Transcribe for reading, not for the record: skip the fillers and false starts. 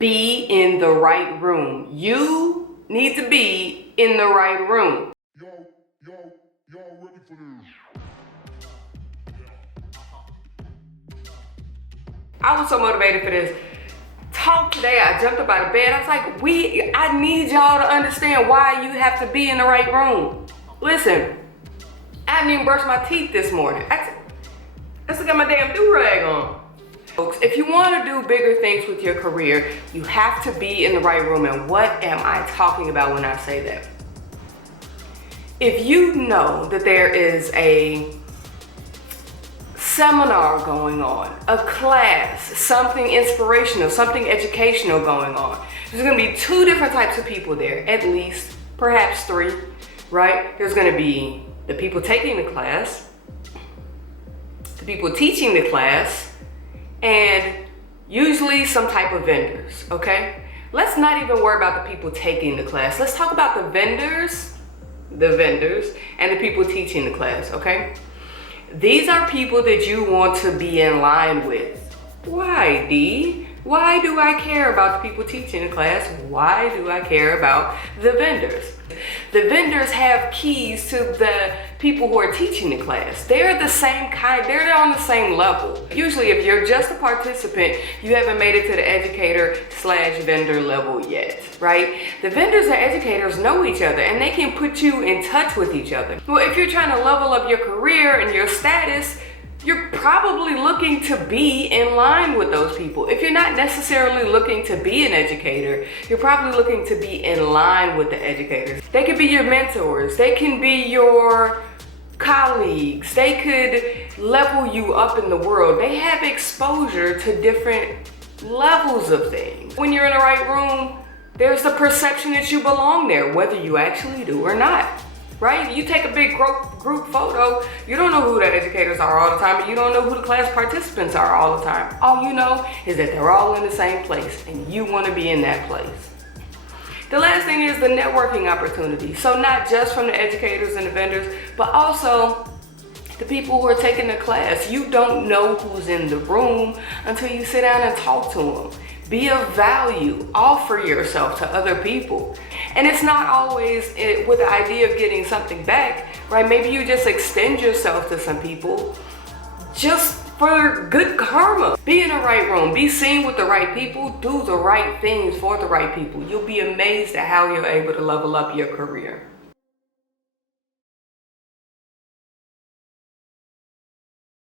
be in the right room. You need to be in the right room. Y'all ready for this? I was so motivated for this talk today. I jumped up out of bed. I was like, I need y'all to understand why you have to be in the right room. Listen, I haven't even brushed my teeth this morning. I still got my damn do-rag on. Folks, if you want to do bigger things with your career, you have to be in the right room. And what am I talking about when I say that? If you know that there is a seminar going on, a class, something inspirational, something educational going on, there's going to be two different types of people there, at least, perhaps three, right? There's going to be the people taking the class, the people teaching the class, and usually some type of vendors, okay? Let's not even worry about the people taking the class. Let's talk about the vendors, and the people teaching the class, okay? These are people that you want to be in line with. Why, D? Why do I care about the people teaching the class? Why do I care about the vendors? The vendors have keys to the people who are teaching the class. They're the same kind, they're on the same level. Usually if you're just a participant, you haven't made it to the educator/vendor level yet, right? The vendors and educators know each other and they can put you in touch with each other. Well, if you're trying to level up your career and your status, you're probably looking to be in line with those people. If you're not necessarily looking to be an educator, you're probably looking to be in line with the educators. They could be your mentors. They can be your colleagues. They could level you up in the world. They have exposure to different levels of things. When you're in the right room, there's the perception that you belong there, whether you actually do or not. Right? You take a big group photo, you don't know who the educators are all the time, and you don't know who the class participants are all the time. All you know is that they're all in the same place, and you want to be in that place. The last thing is the networking opportunity. So not just from the educators and the vendors, but also the people who are taking the class. You don't know who's in the room until you sit down and talk to them. Be of value, offer yourself to other people. And it's not always with the idea of getting something back, right? Maybe you just extend yourself to some people just for good karma. Be in the right room, be seen with the right people, do the right things for the right people. You'll be amazed at how you're able to level up your career.